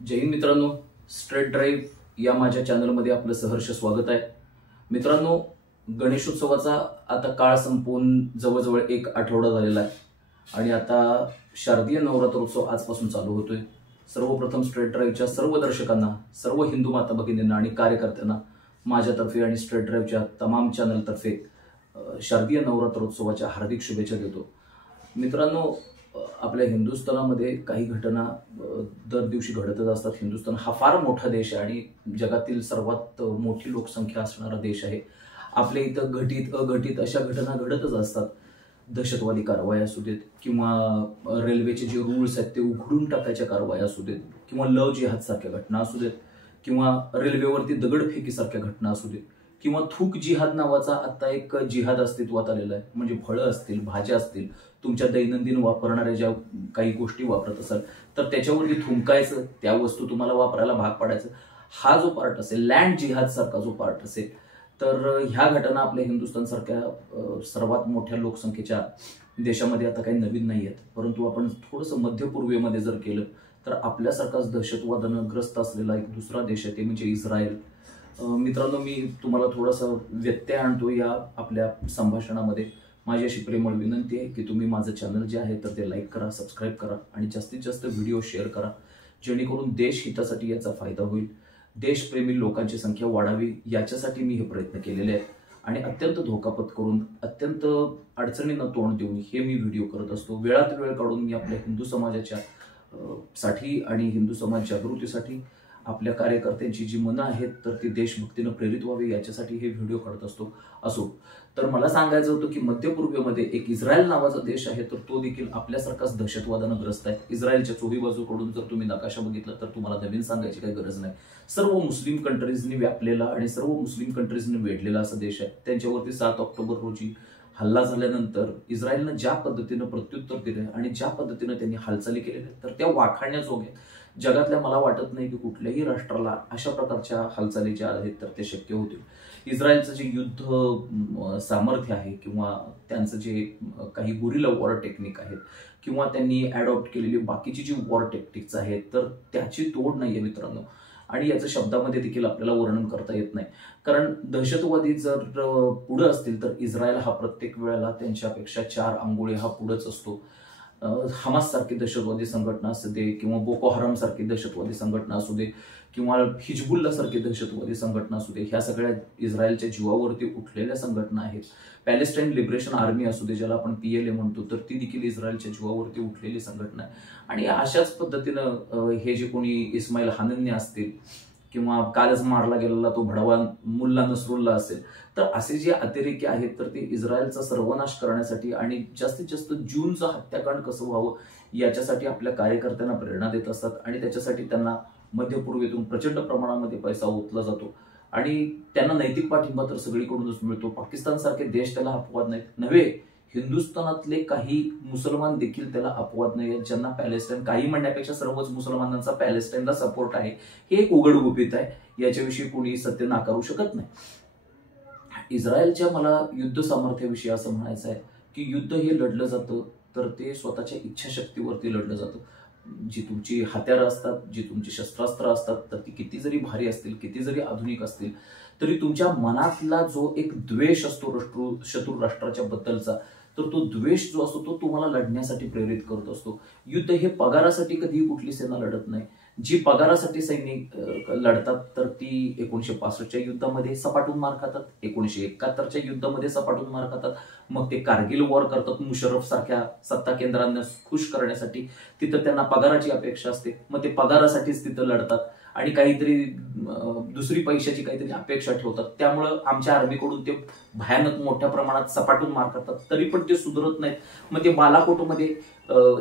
जय हिंद मित्रांनो, straight drive या माझ्या चॅनलमध्ये आपलं सहर्ष स्वागत आहे। मित्रांनो, गणेशोत्सवाचा आता काळ संपून जवळजवळ एक आठवडा झालेला आहे आणि आता शारदीय नवरात्रोत्सव आजपासून चालू होतोय। सर्वप्रथम स्ट्रेट ड्राइव्हच्या सर्व दर्शकांना, सर्व हिंदू माता भगिनींना आणि कार्यकर्त्यांना माझ्यातर्फे आणि स्ट्रेट ड्राइव्हच्या तमाम चॅनलतर्फे शारदीय नवरात्रोत्सवाच्या हार्दिक शुभेच्छा देतो। मित्रांनो, आपल्या हिंदुस्थानामध्ये काही घटना दर दिवशी घडतच असतात। हिंदुस्थान हा फार मोठा देश आहे आणि जगातील सर्वात मोठी लोकसंख्या असणारा देश आहे। आपल्या इथं घटित अघटित अशा घटना घडतच असतात। दहशतवादी कारवाई असू देत किंवा रेल्वेचे जे रूल्स आहेत ते उघडून टाकायच्या कारवाई असू देत किंवा लव जिहाद सारख्या घटना असू देत किंवा रेल्वेवरती दगडफेकीसारख्या घटना असू देत किंवा थूक जिहाद नावाचा आता एक जिहाद अस्तित्वात आलेला आहे। म्हणजे फळं असतील, भाज्या असतील, तुमच्या दैनंदिन वापरणाऱ्या ज्या काही गोष्टी वापरत असाल तर त्याच्यावरती थुंकायचं, त्या वस्तू तुम्हाला वापरायला भाग पाडायचं, हा जो पार्ट असेल, लँड जिहाद सारखा जो पार्ट असेल, तर ह्या घटना आपल्या हिंदुस्थान सारख्या सर्वात मोठ्या लोकसंख्येच्या देशामध्ये आता काही नवीन नाही आहेत। परंतु आपण थोडंसं मध्य पूर्वेमध्ये जर केलं तर आपल्यासारखाच दहशतवादानं ग्रस्त असलेला एक दुसरा देश आहे, ते म्हणजे इस्रायल। मित्रांनो, मी तुम्हाला थोडासा व्यत्यय आणतो या आपल्या संभाषणामध्ये। माझी अशी प्रेमळ विनंती आहे की तुम्ही माझं चॅनल जे आहे तर ते लाईक करा, सबस्क्राईब करा आणि जास्तीत जास्त व्हिडिओ शेअर करा, जेणेकरून देश हितासाठी याचा फायदा होईल, देशप्रेमी लोकांची संख्या वाढावी, याच्यासाठी मी हे प्रयत्न केलेले आहेत। आणि अत्यंत धोका पत्करून, अत्यंत अडचणींना तोंड देऊन हे मी व्हिडिओ करत असतो। वेळात वेळ काढून मी आपल्या हिंदू समाजाच्या साठी आणि हिंदू समाज जागृतीसाठी, आपल्या कार्यकर्त्यांची जी मनं आहेत तर ती देशभक्तीनं प्रेरित व्हावी याच्यासाठी हे व्हिडिओ करत असो। तर मला सांगायचं होतं की मध्य पूर्वेमध्ये एक इस्रायल नावाचा देश आहे, तर तो देखील आपल्यासारखाच दहशतवादानं ग्रस्त आहे। इस्रायलच्या चोही बाजूकडून जर तुम्ही नकाशा बघितला तर तुम्हाला नवीन सांगायची काही गरज नाही। सर्व मुस्लिम कंट्रीजनी व्यापलेला आणि सर्व मुस्लिम कंट्रीजनी वेढलेला असा देश आहे। त्यांच्यावरती 7 ऑक्टोबर रोजी हल्ला झाल्यानंतर इस्रायलनं ज्या पद्धतीनं प्रत्युत्तर दिलं आणि ज्या पद्धतीनं त्यांनी हालचाली केलेल्या तर त्या वाखाणण्याजोग्या, जगातल्या मला वाटत नाही की कुठल्याही राष्ट्राला अशा प्रकारच्या हालचाली ज्या आहेत तर ते शक्य होतील। इस्रायलचं जे युद्ध सामर्थ्य आहे किंवा त्यांचं जे काही गुरिल्ला वॉर टेक्निक आहेत किंवा त्यांनी ॲडॉप्ट केलेली बाकीची जी वॉर टेक्निक्स आहेत तर त्याची तोड नाहीये मित्रांनो। आणि याचं शब्दामध्ये देखील आपल्याला वर्णन करता येत नाही, कारण दहशतवादी जर पुढे असतील तर इस्रायल हा प्रत्येक वेळेला त्यांच्यापेक्षा 4 अंगुळे हा पुढेच असतो। हमास सारखी दहशतवादी संघटना असू दे किंवा बोको हराम सारखी दहशतवादी संघटना असू दे किंवा हिजबुल्ला सारखी दहशतवादी संघटना असू दे, ह्या सगळ्या इस्रायलच्या जीवावरती उठलेल्या संघटना आहेत। पॅलेस्टाईन लिबरेशन आर्मी असू दे, ज्याला आपण PLA म्हणतो, तर ती देखील इस्रायलच्या जीवावरती उठलेली संघटना आहे। आणि अशाच पद्धतीनं हे जे कोणी इस्माईल हानिनी असतील किंवा कालच मारला गेलेला तो भडवा मुल्ला नसरुल्ला असेल, तर असे जे अतिरेकी आहेत तर ते इस्रायलचा सर्वनाश करण्यासाठी आणि जास्तीत जास्त ज्यूंचं हत्याकांड कसं व्हावं याच्यासाठी आपल्या कार्यकर्त्यांना प्रेरणा देत असतात आणि त्याच्यासाठी त्यांना मध्य पूर्वेतून प्रचंड प्रमाणामध्ये पैसा ओतला जातो आणि त्यांना नैतिक पाठिंबा तर सगळीकडूनच मिळतो। पाकिस्तान सारखे देश त्याला अपवाद नाहीत, नव्हे हिंदुस्थानातले काही मुसलमान देखील त्याला अपवाद नाही आहेत, ज्यांना पॅलेस्टाईन, काही म्हणण्यापेक्षा सर्वच मुसलमानांचा पॅलेस्टाईनला सपोर्ट आहे। हे एक उघडगुपित आहे, याच्याविषयी कोणी सत्य नाकारू शकत नाही। इस्रायलच्या मला युद्ध सामर्थ्याविषयी असं म्हणायचं आहे की युद्ध हे लढलं जातं तर ते स्वतःच्या इच्छाशक्तीवरती लढलं जातं। जी तुमची हत्यारं असतात, जी तुमची शस्त्रास्त्र असतात, तर ती किती जरी भारी असतील, किती जरी आधुनिक असतील, तरी तुमच्या मनातला जो एक द्वेष असतो शत्रू राष्ट्राच्या बद्दलचा, तर तो द्वेष जो असतो तो तुम्हाला लढण्यासाठी प्रेरित करत असतो। युद्ध हे पगारासाठी कधीही कुठली सेना लढत नाही। जी पगारासाठी सैनिक लढतात तर ती 1965च्या युद्धामध्ये सपाटून मार खातात, 1971च्या युद्धामध्ये सपाटून मार खातात, मग ते कारगिल वॉर करतात मुशर्रफ सारख्या सत्ता केंद्रांना खुश करण्यासाठी। तिथं त्यांना पगाराची अपेक्षा असते, मग ते पगारासाठीच तिथं लढतात आणि काहीतरी दुसरी पैशाची काहीतरी अपेक्षा ठेवतात। त्यामुळं आमच्या आर्मीकडून ते भयानक मोठ्या प्रमाणात सपाटून मार करतात, तरी पण ते सुधरत नाहीत। मग ते बालाकोटमध्ये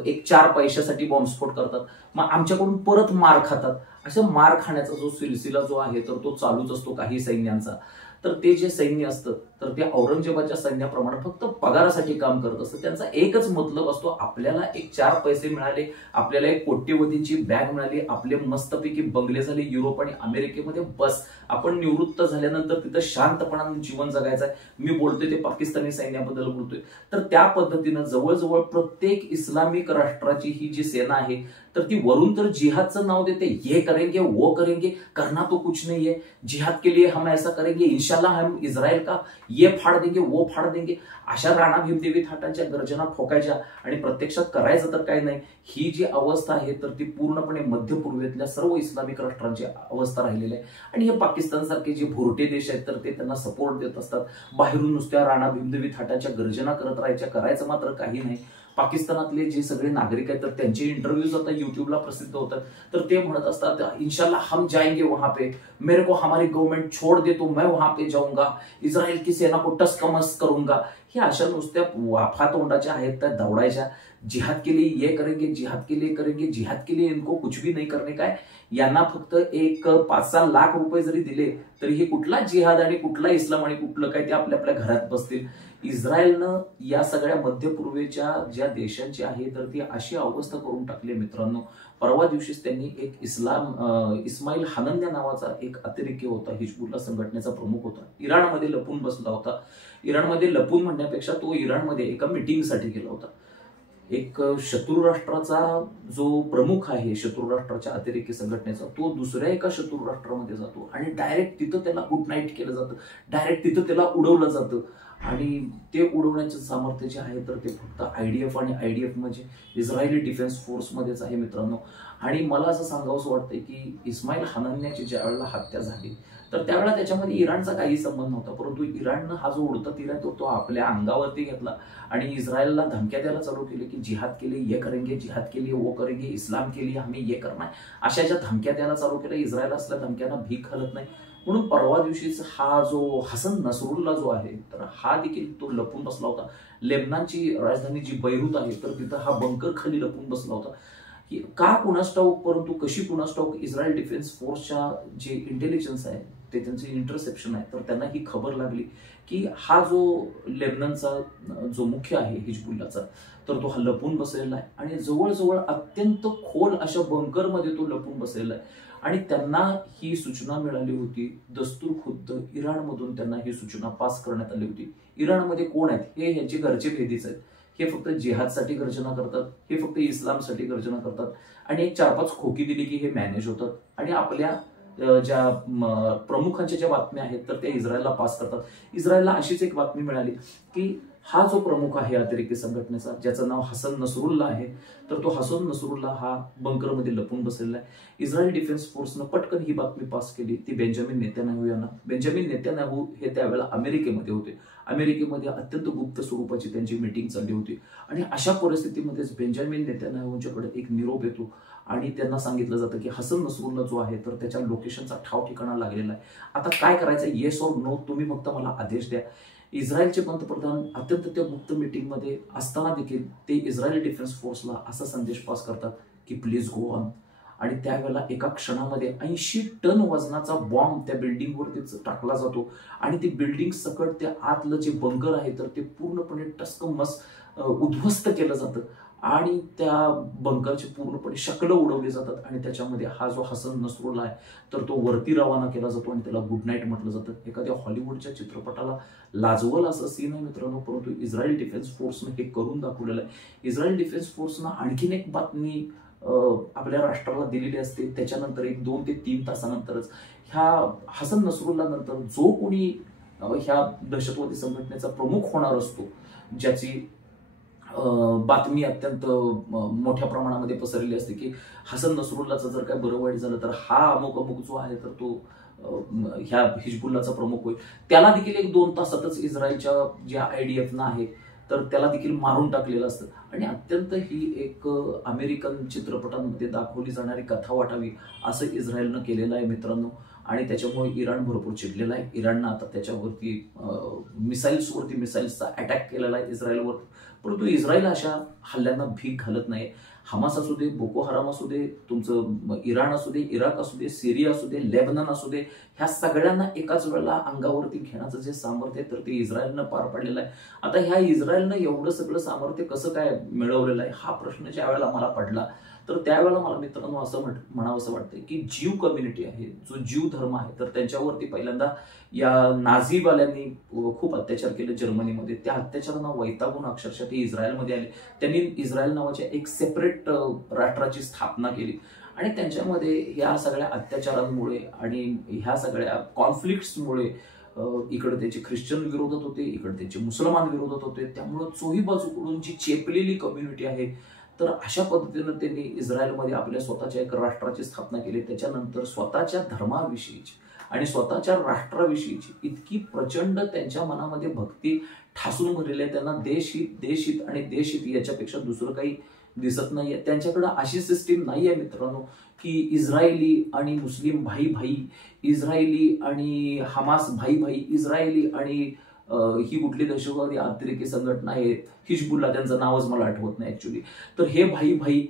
एक 4 पैशासाठी बॉम्बस्फोट करतात, मग आमच्याकडून परत मार खातात। असं मार खाण्याचा जो सिलसिला जो आहे तर तो चालूच असतो काही सैन्यांचा। तर ते जे सैन्य असतं तर ते औरंगजेबाच्या सैन्याप्रमाणे फक्त पगारासाठी काम करत असतं. त्यांचा एकच मतलब असतो, आपल्याला एक 4 पैसे मिळाले, आपल्याला एक कोट्यवधीची बॅग मिळाली, आपले मस्तपैकी बंगले झाले युरोप आणि अमेरिकेमध्ये, बस आपण निवृत्त झाल्यानंतर तिथं शांतपणाने जीवन जगायचं आहे. मी बोलतोय ते पाकिस्तानी सैन्याबद्दल बोलतोय. तर त्या पद्धतीनं जवळजवळ प्रत्येक इस्लामिक राष्ट्राची ही जी सेना आहे तर ती वरून तर जिहादचं नाव देते, ये करेंगे वो करेंगे, करना तो कुछ नहीं है, जिहाद के लिए हम ऐसा करेंगे, इंशाल्लाह हम इस्रायल का ये फाड़ देंगे वो फाड़ देंगे, अशा राणा भीमदेवी थाटांच्या गर्जना ठोकायच्या आणि प्रत्यक्षात करायचं तर काय नाही. ही जी अवस्था आहे तर ती पूर्णपणे मध्य पूर्वेतल्या सर्व इस्लामिक राष्ट्रांची अवस्था राहिलेली आहे. आणि हे पाकिस्तान सारखे जे भोरटे देश आहेत तर ते त्यांना सपोर्ट देत असतात. बाहेरून नुसत्या राणा भीमदेवी थाटाच्या गर्जना करत राहायच्या, करायचं मात्र काही नाही. पाकिस्तानातले जे सगळे नागरिक आहेत तर त्यांचे इंटरव्ह्यूज आता युट्यूबला प्रसिद्ध होतात. तर ते म्हणत असतात, इंशाल्लाह हम जाएंगे वहां पे, मेरे को हमारी गवर्नमेंट छोड़ दे तो मैं वहां पे जाऊंगा, इस्रायल की सेना को टसकमस करूंगा. हे अशा नुसत्या वाफा तोंडाच्या आहेत त्या दौडायच्या. जिहाद के लिए ये करेंगे, जिहाद के लिए करेंगे, जिहाद के लिए इनको कुछ भी नहीं करने का है. यांना फक्त एक 5-6 लाख रुपये जरी दिले तरी हे कुठला जिहाद आणि कुठला इस्लाम आणि कुठलं काय ते आपल्या आपल्या घरात बसतील. इस्रायलनं या सगळ्या मध्य पूर्वेच्या ज्या देशांची आहे तर ती अशी अवस्था करून टाकली मित्रांनो. परवा दिवशीच त्यांनी एक इस्माईल हनन्या नावाचा एक अतिरेकी होता, हिजबुल्ला संघटनेचा प्रमुख होता, इराणमध्ये लपून बसला होता. इराणमध्ये लपून म्हणण्यापेक्षा तो इराणमध्ये एका मीटिंगसाठी गेला होता. एक शत्रू राष्ट्राचा जो प्रमुख आहे, शत्रू राष्ट्राच्या अतिरेकी संघटनेचा, तो दुसऱ्या एका शत्रू राष्ट्रामध्ये जातो आणि डायरेक्ट तिथं त्याला गुड नाईट केलं जातं, डायरेक्ट तिथं त्याला उडवलं जातं. आणि ते उडवण्याचं सामर्थ्य जे आहे तर ते फक्त IDF आणि IDF म्हणजे इस्रायली डिफेन्स फोर्समध्येच आहे मित्रांनो. आणि मला असं सांगावंसं वाटतंय की इस्माईल हनन्याची ज्या वेळेला हत्या झाली तर त्यावेळेला त्याच्यामध्ये इराणचा काही संबंध नव्हता, परंतु इराणनं हा जो उडता तीर आहे तो आपल्या अंगावरती घेतला आणि इस्रायलला धमक्या द्यायला चालू केली की जिहाद के लिए ये करेंगे, जिहाद के लिए वो करेंगे, इस्लाम के लिए हमें ये करना है, अशा ज्या धमक्या द्यायला चालू केल्या. इस्रायल असल्या धमक्यांना भीक घालत नाही. म्हणून परवा दिवशीच हा जो हसन नसरुल्ला जो आहे तर हा देखील तो लपून बसला होता. लेबनानची राजधानी जी बैरूत आहे तर तिथं हा बंकर खाली लपून बसला होता. का कुणास ठाऊक, परंतु कशी कुणास ठाऊक इस्रायल डिफेन्स फोर्सच्या जे इंटेलिजन्स आहे ते त्यांचे इंटरसेप्शन आहे तर त्यांना ही खबर लागली की हा जो लेबननचा जो मुख्य आहे हिजबुल्लाचा तर तो हा लपून बसलेला आहे आणि जवळजवळ अत्यंत खोल अशा बंकरमध्ये तो लपून बसलेला आहे. आणि त्यांना ही सूचना मिळाली होती, दस्तूर खुद्द इराणमधून त्यांना ही सूचना पास करण्यात आली होती. इराणमध्ये कोण आहेत हे ह्यांचे घरचे भेदीच आहेत. हे फक्त जिहादसाठी गर्जना करतात, हे फक्त इस्लामसाठी गर्जना करतात आणि एक 4-5 खोकी दिली की हे मॅनेज होतात आणि आपल्या ज्या प्रमुखांच्या ज्या बातम्या आहेत तर त्या इस्रायलला पास करतात. इस्रायलला अशीच एक बातमी मिळाली की हा जो प्रमुख आहे अतिरेकी संघटनेचा ज्याचं नाव हसन नसरुल्ला आहे तर तो हसन नसरुल्ला हा बंकरमध्ये लपून बसलेला आहे. इस्रायल डिफेन्स फोर्सनं पटकन ही बातमी पास केली ती बेंजामिन नेतन्याहू यांना. बेंजामिन नेतन्याहू हे त्यावेळेला अमेरिकेमध्ये होते. अमेरिकेमध्ये अत्यंत गुप्त स्वरूपाची त्यांची मीटिंग चालली होती आणि अशा परिस्थितीमध्येच बेंजामिन नेतन्याहूंच्याकडे एक निरोप येतो आणि त्यांना सांगितलं जातं की हसन नसरुल्ला जो आहे तर त्याच्या लोकेशनचा ठाव ठिकाणा लागलेला आहे. आता काय करायचं, येस और नो, तुम्ही फक्त मला आदेश द्या. इस्रायलचे पंतप्रधान अत्यंत त्या गुप्त मीटिंगमध्ये असताना देखील ते इस्रायली डिफेन्स फोर्सला असा संदेश पास करतात की प्लीज गो ऑन. आणि त्यावेळेला एका क्षणामध्ये 80 टन वजनाचा बॉम्ब त्या बिल्डिंगवरतीच टाकला जातो आणि ती बिल्डिंग सकट त्या आतलं जे बंकर आहे तर ते पूर्णपणे टसकमस उद्ध्वस्त केलं जातं आणि त्या बंकरचे पूर्णपणे शकलं उडवली जातात आणि त्याच्यामध्ये हा जो हसन नसरुल्ला आहे तर तो वरती रवाना केला जातो आणि त्याला गुड नाईट म्हटलं जातं. एखाद्या हॉलिवूडच्या चित्रपटाला लाजवल असं सीन आहे मित्रांनो, परंतु इस्रायल डिफेन्स फोर्सनं हे करून दाखवलेलं आहे. इस्रायल डिफेन्स फोर्सनं आणखीन एक बातमी आपल्या राष्ट्राला दिलेली असते. त्याच्यानंतर 1-2 ते 3 तासानंतरच ह्या हसन नसरुल्ला नंतर जो कोणी ह्या दहशतवादी संघटनेचा प्रमुख होणार असतो ज्याची बातमी अत्यंत मोठ्या प्रमाणामध्ये पसरलेली असते की हसन नसरुल्लाचं जर काय बरं वाईट झालं तर हा अमुक जो आहे तर तो ह्या हिजबुल्लाचा प्रमुख होईल. त्याला देखील 1-2 तासातच इस्रायलच्या ज्या IDF आहे तर त्याला देखील मारून टाकलेलं असतं. आणि अत्यंत ही एक अमेरिकन चित्रपटांमध्ये दाखवली जाणारी कथा वाटावी असं इस्रायलनं केलेलं आहे मित्रांनो. आणि त्याच्यामुळे इराण भरपूर चिडलेला आहे. इराणनं आता त्याच्यावरती मिसाईल्सचा अटॅक केलेला आहे इस्रायलवर, परंतु इस्रायल अशा हल्ल्यांना भीक घालत नाही. हमास असू दे, बोको हराम असू दे, तुमचं इराण असू दे, इराक असू दे, सिरिया असू दे, लेबनन असू दे, ह्या सगळ्यांना एकाच वेळेला अंगावरती घेण्याचं जे सामर्थ्य आहे तर ते इस्रायलनं पार पाडलेलं आहे. आता ह्या इस्रायलनं एवढं सगळं सामर्थ्य कसं काय मिळवलेलं आहे हा प्रश्न ज्या वेळेला मला पडला तर त्यावेळेला मला मित्रांनो असं म्हणावंसं वाटतं की जीव कम्युनिटी आहे, जो जीव धर्म आहे, तर त्यांच्यावरती पहिल्यांदा या नाझीवाल्यांनी खूप अत्याचार केले जर्मनीमध्ये. त्या अत्याचारांना वैतागून अक्षरशः ते इस्रायलमध्ये आले. त्यांनी इस्रायल नावाच्या एक सेपरेट राष्ट्राची स्थापना केली आणि त्यांच्यामध्ये या सगळ्या अत्याचारांमुळे आणि ह्या सगळ्या कॉन्फ्लिक्ट्समुळे इकडे त्याचे ख्रिश्चन विरोधात होते, इकडे त्याचे मुसलमान विरोधात होते. त्यामुळे चोही बाजूकडून जी चेपलेली कम्युनिटी आहे तर अशा पद्धतीनं त्यांनी इस्रायलमध्ये आपल्या स्वतःच्या एक राष्ट्राची स्थापना केली. त्याच्यानंतर स्वतःच्या धर्माविषयीची आणि स्वतःच्या राष्ट्राविषयीची इतकी प्रचंड त्यांच्या मनामध्ये भक्ती ठासून भरलेली आहे. त्यांना देशहित आणि देशहित याच्यापेक्षा दुसरं काही दिसत नाहीये. त्यांच्याकडे अशी सिस्टीम नाहीये मित्रांनो की इस्रायली आणि मुस्लिम भाई भाई, इस्रायली आणि हमास भाई भाई, इस्रायली आणि ही कुठली दहशतवादी अतिरेकी संघटना आहे हिजबुल्ला, त्यांचं नावच मला आठवत नाही ऍक्च्युली, तर हे भाई भाई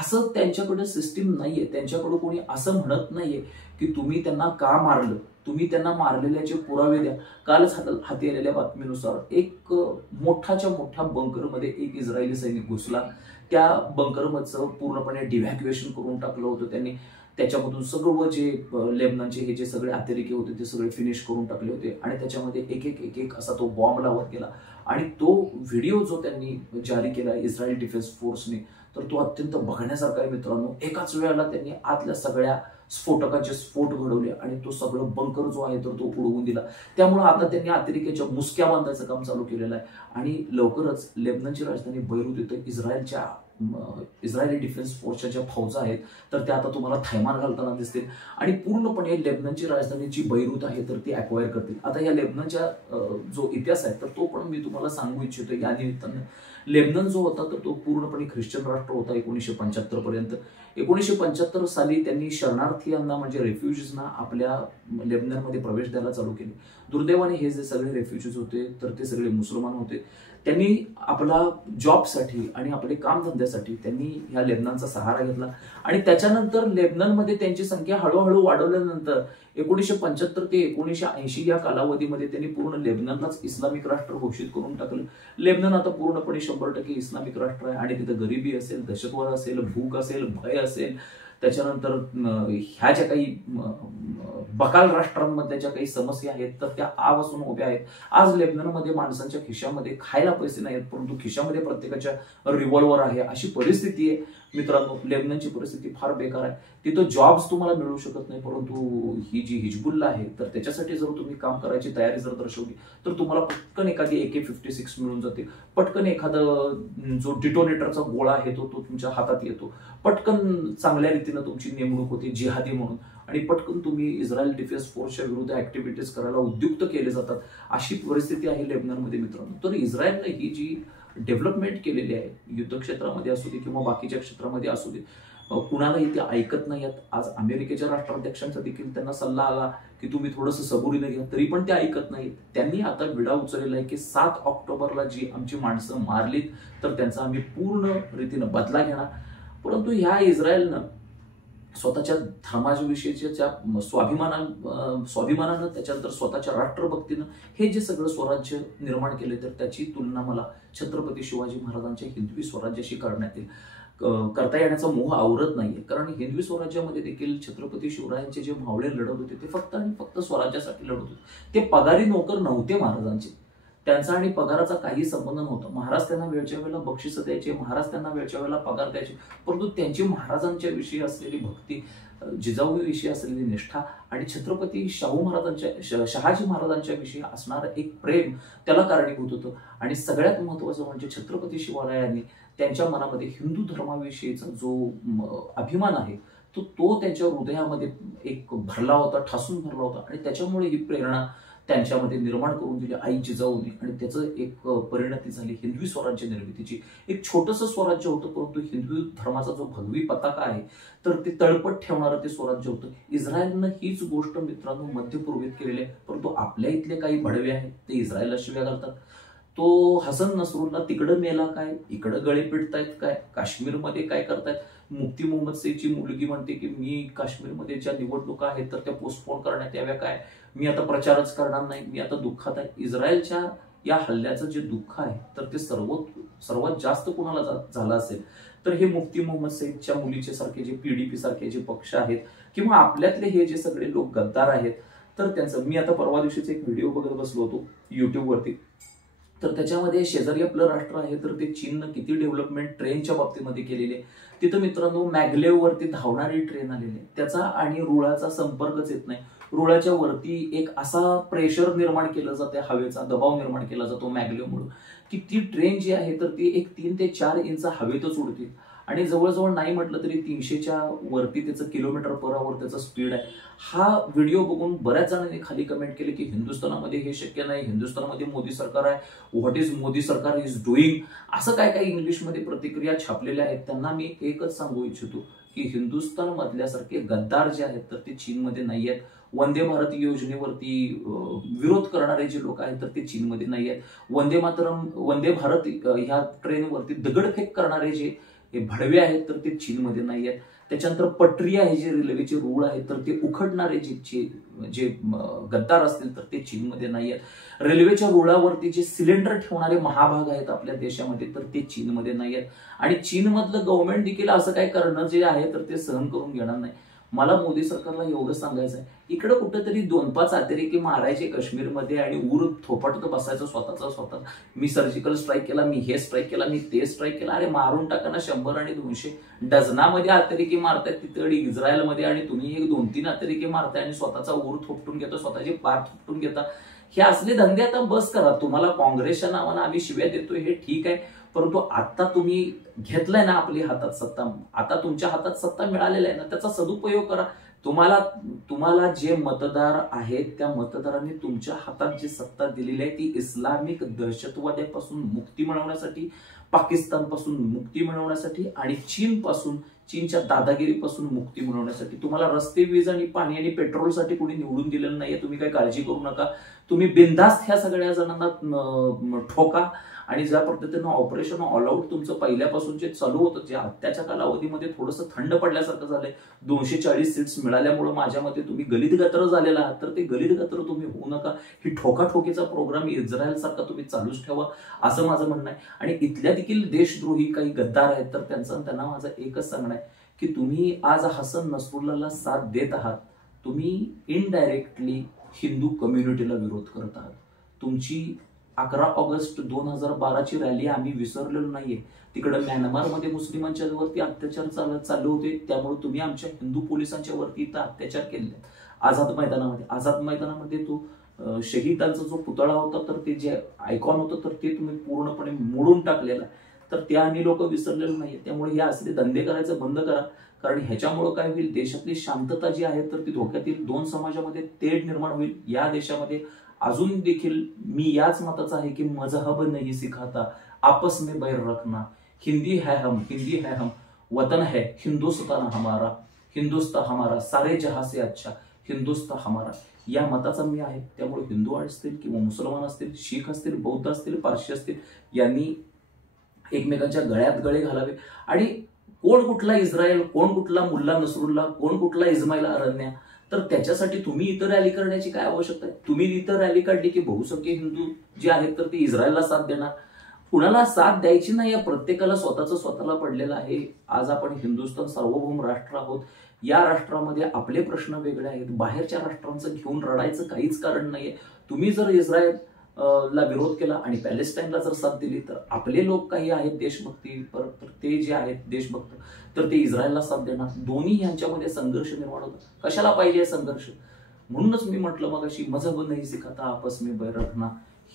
असं त्यांच्याकडे सिस्टीम नाहीये. त्यांच्याकडे कोणी असं म्हणत नाहीये की तुम्ही त्यांना का मारलं, तुम्ही त्यांना मारलेल्याचे पुरावे द्या. कालच हाती आलेल्या बातमीनुसार एक मोठ्याच्या मोठ्या बंकरमध्ये एक इस्रायली सैनिक घुसला. त्या बंकरमधचं पूर्णपणे डिव्हॅक्युएशन करून टाकलं होतं त्यांनी. त्याच्यामधून सगळं जे लेबननचे हे जे सगळे अतिरेकी होते ते सगळे फिनिश करून टाकले होते आणि त्याच्यामध्ये एक एक असा तो बॉम्ब लावत गेला. आणि तो व्हिडिओ जो त्यांनी जारी केला इस्रायल डिफेन्स फोर्सने तर तो अत्यंत बघण्यासारखा आहे मित्रांनो. एकाच वेळेला त्यांनी आतल्या सगळ्या स्फोटकाचे स्फोट घडवले आणि तो सगळं बंकर जो आहे तर तो उडवून दिला. त्यामुळे आता त्यांनी अतिरेक्याच्या मुसक्या बांधायचं काम चालू केलेलं आहे आणि लवकरच लेबननची राजधानी बैरूत इथं इस्रायली डिफेन्स फोर्सच्या ज्या फौजा आहेत तर त्या आता तुम्हाला थैमान घालताना दिसतील आणि पूर्णपणे लेबननची राजधानी जी बैरूत आहे तर ती अक्वायर करतील. आता या लेबननच्या जो इतिहास आहे तर तो पण मी तुम्हाला सांगू इच्छितो. या निमित्तानं लेबनन जो होता तर तो पूर्णपणे ख्रिश्चन राष्ट्र होता 1975 पर्यंत. 1975 साली त्यांनी शरणार्थीयांना म्हणजे रेफ्युजीजना आपल्या लेबननमध्ये प्रवेश द्यायला चालू केले. दुर्दैवाने हे जे सगळे रेफ्युजीज होते तर ते सगळे मुसलमान होते. त्यांनी आपला जॉबसाठी आणि आपले कामधंद्यासाठी त्यांनी ह्या लेबननचा सहारा घेतला आणि त्याच्यानंतर लेबननमध्ये त्यांची संख्या हळूहळू वाढवल्यानंतर 1975 ते 1980 या कालावधीमध्ये त्यांनी पूर्ण लेबननलाच इस्लामिक राष्ट्र घोषित करून टाकलं. लेबनन आता पूर्णपणे 100% इस्लामिक राष्ट्र आहे आणि तिथं गरिबी असेल, दहशतवाद असेल, भूक असेल, भय असेल, त्याच्यानंतर ह्या ज्या काही बकाल राष्ट्रांमध्ये ज्या काही समस्या आहेत तर त्या आवासून उभ्या आहेत. आज लेबननमध्ये माणसांच्या खिशामध्ये खायला पैसे नाहीत परंतु खिशामध्ये प्रत्येकाच्या रिव्हॉल्वर आहे. अशी परिस्थिती आहे मित्रांनो. लेबननची परिस्थिती फार बेकार आहे. तिथं जॉब्स तुम्हाला मिळू शकत नाही परंतु ही जी हिजबुल्ला आहे तर त्याच्यासाठी जर तुम्ही काम करायची तयारी जर दर्शवली तर तुम्हाला पटकन एखादी AK-56 मिळून जाते. पटकन एखादा जो डिटोनेटरचा गोळा आहे तो तुमच्या हातात येतो. पटकन चांगल्या रीतीनं तुमची नेमणूक होते जिहादी म्हणून आणि पटकन तुम्ही इस्रायल डिफेन्स फोर्सच्या विरुद्ध ऍक्टिव्हिटीज करायला उद्युक्त केले जातात. अशी परिस्थिती आहे लेबननमध्ये मित्रांनो. तर इस्रायलने ही जी डेव्हलपमेंट केलेली आहे युद्ध क्षेत्रामध्ये असू दे किंवा बाकीच्या क्षेत्रामध्ये असू दे कुणालाही ते ऐकत नाहीत. आज अमेरिकेच्या राष्ट्राध्यक्षांचा देखील त्यांना सल्ला आला की तुम्ही थोडंसं सबुरीने घ्या तरी पण ते ऐकत नाहीत. त्यांनी आता विडा उचललेला आहे की 7 ऑक्टोबरला जी आमची माणसं मारलीत तर त्यांचा आम्ही पूर्ण रीतीनं बदला घेणार. परंतु ह्या इस्रायलनं स्वतःच्या धर्माविषयीच्या स्वाभिमानानं त्याच्यानंतर स्वतःच्या राष्ट्रभक्तीनं हे जे सगळं स्वराज्य निर्माण केले तर त्याची तुलना मला छत्रपती शिवाजी महाराजांच्या हिंदवी स्वराज्याशी करता येण्याचा मोह आवरत नाहीये. कारण हिंदवी स्वराज्यामध्ये देखील छत्रपती शिवरायांचे जे मावळे लढत होते ते फक्त आणि फक्त स्वराज्यासाठी लढत होते. ते पगारी नोकर नव्हते महाराजांचे. त्यांचा आणि पगाराचा काही संबंध नव्हता. महाराज त्यांना वेळच्या वेळेला बक्षिसं द्यायचे, महाराज त्यांना वेळच्या वेळेला पगार द्यायचे परंतु त्यांची महाराजांच्या विषयी असलेली भक्ती, जिजाऊविषयी असलेली निष्ठा आणि छत्रपती शहाजी महाराजांच्या विषयी असणारं एक प्रेम त्याला कारणीभूत होतं. आणि सगळ्यात महत्वाचं म्हणजे छत्रपती शिवरायांनी त्यांच्या मनामध्ये हिंदू धर्माविषयीचा जो अभिमान आहे तो त्यांच्या हृदयामध्ये एक भरला होता, ठासून भरला होता आणि त्याच्यामुळे ही प्रेरणा त्यांच्यामध्ये निर्माण करून दिली आई जिजाऊने आणि त्याचं एक परिणती झाली हिंदवी स्वराज्य निर्मितीची. एक छोटंसं स्वराज्य होतं परंतु हिंदू धर्माचा जो भगवी पताका आहे तर ते तळपट ठेवणारं ते स्वराज्य होतं. इस्रायलनं हीच गोष्ट मित्रांनो मध्यपूर्वेत केलेली आहे परंतु आपल्या इथले काही भडवे आहेत ते इस्रायलला शिव्या घालतात. तो हसन नसरुल्ला तिकडं मेला काय, इकडं गळे पिटतायत काय, काश्मीरमध्ये काय करतायत. मुफ्ती मोहम्मद सईदची मुलगी म्हणते की मी काश्मीरमध्ये ज्या निवडणुका आहेत तर त्या पोस्टपोन करण्यात याव्या काय, मी आता प्रचारच करणार नाही, मी आता दुःखात आहे. इस्रायलच्या या हल्ल्याचं जे दुःख आहे तर ते सर्वात जास्त कोणाला झालं असेल तर हे मुफ्ती मोहम्मद सईदच्या मुलीचे सारखे जे PDP सारखे जे पक्ष आहेत किंवा आपल्यातले हे जे सगळे लोक गद्दार आहेत तर त्यांचं. मी आता परवा दिवशीच एक व्हिडिओ बघत बसलो होतो युट्यूबवरती, तर त्याच्यामध्ये शेजारी आपलं राष्ट्र आहे तर ते चीननं किती डेव्हलपमेंट ट्रेनच्या बाबतीमध्ये केलेली आहे. तिथं मित्रांनो मॅग्लेव वरती धावणारी ट्रेन आलेली आहे, त्याचा आणि रुळाचा संपर्कच येत नाही. रुळाच्या वरती एक असा प्रेशर निर्माण केलं जाते, हवेचा दबाव निर्माण केला जातो मॅग्लेवमुळे की ती ट्रेन जी आहे तर ती एक 3 ते 4 इंच हवेतच उडते आणि जवळजवळ नाही म्हटलं तरी 300च्या वरती त्याचं km/h त्याचं स्पीड आहे. हा व्हिडिओ बघून बऱ्याच जणांनी खाली कमेंट केले की हिंदुस्थानामध्ये हे शक्य नाही, हिंदुस्थानामध्ये मोदी सरकार आहे, व्हॉट इज मोदी सरकार इज डुईंग, असं काय काय इंग्लिशमध्ये प्रतिक्रिया छापलेल्या आहेत. त्यांना मी एकच सांगू इच्छितो की हिंदुस्थान मधल्यासारखे गद्दार जे आहेत तर ते चीनमध्ये नाही आहेत. वंदे भारत योजनेवरती विरोध करणारे जे लोक आहेत तर ते चीनमध्ये नाही आहेत. वंदे भारत ह्या ट्रेनवरती दगडफेक करणारे जे भडवे आहेत तर ते चीनमध्ये नाही आहेत. त्याच्यानंतर पटरी आहे जे रेल्वेचे रूळ आहेत तर ते उखडणारे जे गद्दार असतील तर ते चीनमध्ये नाही आहेत. रेल्वेच्या रुळावरती जे सिलेंडर ठेवणारे महाभाग आहेत आपल्या देशामध्ये तर ते चीनमध्ये नाही आहेत. आणि चीनमधलं गव्हर्नमेंट देखील असं काय करणं जे आहे तर ते सहन करून घेणार नाही. मला मोदी सरकारला एवढं सांगायचं आहे, इकडे कुठेतरी 2-5 अतिरेकी मारायचे काश्मीरमध्ये आणि ऊर थोपटत बसायचं स्वतः. मी सर्जिकल स्ट्राईक केला, मी हे स्ट्राईक केला, मी ते स्ट्राईक केला. अरे मारून टाकाना 100 आणि 200 डझनामध्ये अतिरेकी मारतायत तिथे इस्रायलमध्ये आणि तुम्ही एक 2-3 अतिरेकी मारताय आणि स्वतःचा ऊर थोपटून घेता, स्वतःचे पार थोपटून घेता. हे असले धंदे आता बस करा. तुम्हाला काँग्रेसच्या नावानं आम्ही शिव्या देतोय हे ठीक आहे, परंतु आता तुम्ही घेतलाय ना आपली हातात सत्ता, आता तुमच्या हातात सत्ता मिळालेला आहे ना, त्याचा सदुपयोग करा. तुम्हाला जे मतदार आहेत त्या मतदारांनी तुमच्या हातात जी सत्ता दिलेली आहे ती इस्लामिक दहशतवाद्यापासून मुक्ती मिळवण्यासाठी, पाकिस्तानपासून मुक्ती मिळवण्यासाठी आणि चीनच्या दादागिरीपासून मुक्ती मिळवण्यासाठी. तुम्हाला रस्ते, वीज आणि पाणी आणि पेट्रोलसाठी कोणी निवडून दिलेलं नाहीये. तुम्ही काही काळजी करू नका. तुम्ही बिनधास्त ह्या सगळ्या जणांना ठोका आणि ज्या पद्धतीनं ऑपरेशन ऑल आउट तुमचं पहिल्यापासून जे चालू होतं, जे आत्ताच्या कालावधीमध्ये थोडंसं थंड पडल्यासारखं झालंय, 240 सीट्स मिळाल्यामुळे माझ्या मते तुम्ही गलित गत्र झालेला आहात, तर ते गलित गत्र तुम्ही होऊ नका. ही ठोकाठोकीचा प्रोग्राम इस्रायल सारखा तुम्ही चालूच ठेवा असं माझं म्हणणं आहे. आणि इथल्या देखील देशद्रोही काही गद्दार आहेत तर त्यांना माझं एकच सांगणं आहे की तुम्ही आज हसन नसरुल्लाला साथ देत आहात, तुम्ही इनडायरेक्टली हिंदू कम्युनिटीला विरोध करत आहात. तुमची 11 ऑगस्ट 2012ची रॅली आम्ही विसरलेलो नाहीये. तिकडे म्यानमारमध्ये मुस्लिमांच्या वरती अत्याचार चालू होते, त्यामुळे तुम्ही आमच्या हिंदू पोलिसांच्या वरती इथं अत्याचार केले. आझाद मैदानामध्ये तो शहीदांचा जो पुतळा होता तर ते जे आयकॉन होतं तर ते तुम्ही पूर्णपणे मोडून टाकलेला, तर ते आम्ही लोक विसरलेलो नाहीये. त्यामुळे हे असले धंदे करायचं बंद करा, कारण ह्याच्यामुळे काय होईल, देशातली शांतता जी आहे तर ती धोक्यात येईल. 2 समाजामध्ये तेढ निर्माण होईल. या देशामध्ये अजून देखील मी याच मताचा आहे की मजहब नहीं सिखाता, आपस में बैर रखना, हिंदी है हम, वतन है हिंदुस्तान हमारा, सारे जहां से अच्छा हिंदुस्तान हमारा, या मताचा मी आहे. त्यामुळे हिंदू असतील किंवा मुसलमान असतील, शीख असतील, बौद्ध असतील, पारशी असतील, यांनी एकमेकांच्या गळ्यात गळे घालावे. आणि कोण कुठला इस्रायल, कोण कुठला मुल्ला नसरुल्ला, कोण कुठला इस्माईल अरण्या, तर त्याच्यासाठी तुम्ही इतर रॅली करण्याची काय आवश्यकता आहे. तुम्ही इतर रॅली काढली की बहुसंख्य हिंदू जे आहेत तर ते इस्रायलला साथ देणार. कुणाला साथ द्यायची नाही, या प्रत्येकाला स्वतःला पडलेलं आहे. आज आपण हिंदुस्थान सार्वभौम राष्ट्र आहोत. या राष्ट्रामध्ये आपले प्रश्न वेगळे आहेत. बाहेरच्या राष्ट्रांचं घेऊन रडायचं काहीच कारण नाहीये. तुम्ही जर इस्रायल ला विरोध केला आणि पॅलेस्टाईनला जर साथ दिली तर आपले लोक काही आहेत देशभक्ती, तर ते जे आहेत देशभक्त तर ते इस्रायलला साथ देणार. दोन्ही यांच्यामध्ये संघर्ष निर्माण होतो. कशाला पाहिजे संघर्ष? म्हणूनच मी म्हटलं मगाशी, मजहब नहीं सिखाता, आपस में बैर रखना,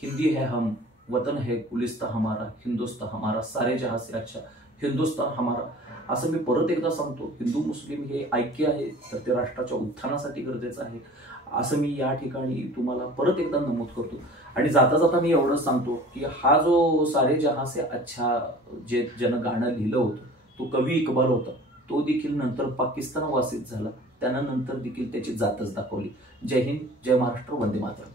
हिंदी है हम, वतन है गुलिस्तान हमारा, हिंदुस्तान हमारा, सारे जहां से अच्छा हिंदुस्तान हमारा. असं मी परत एकदा सांगतो, हिंदू मुस्लिम हे ऐक्य आहे तर ते राष्ट्राच्या उत्थानासाठी गरजेचं आहे असं मी या ठिकाणी तुम्हाला परत एकदा नमूद करतो. आणि जाता जाता मी एवढंच सांगतो की हा जो सारे जहां से अच्छा जे ज्यानं गाणं लिहिलं होतं तो कवी इक्बाल होता, तो देखील नंतर पाकिस्तान वासित झाला. त्यानं नंतर देखील त्याची जातच दाखवली. जय हिंद, जय महाराष्ट्र, वंदे मातरम.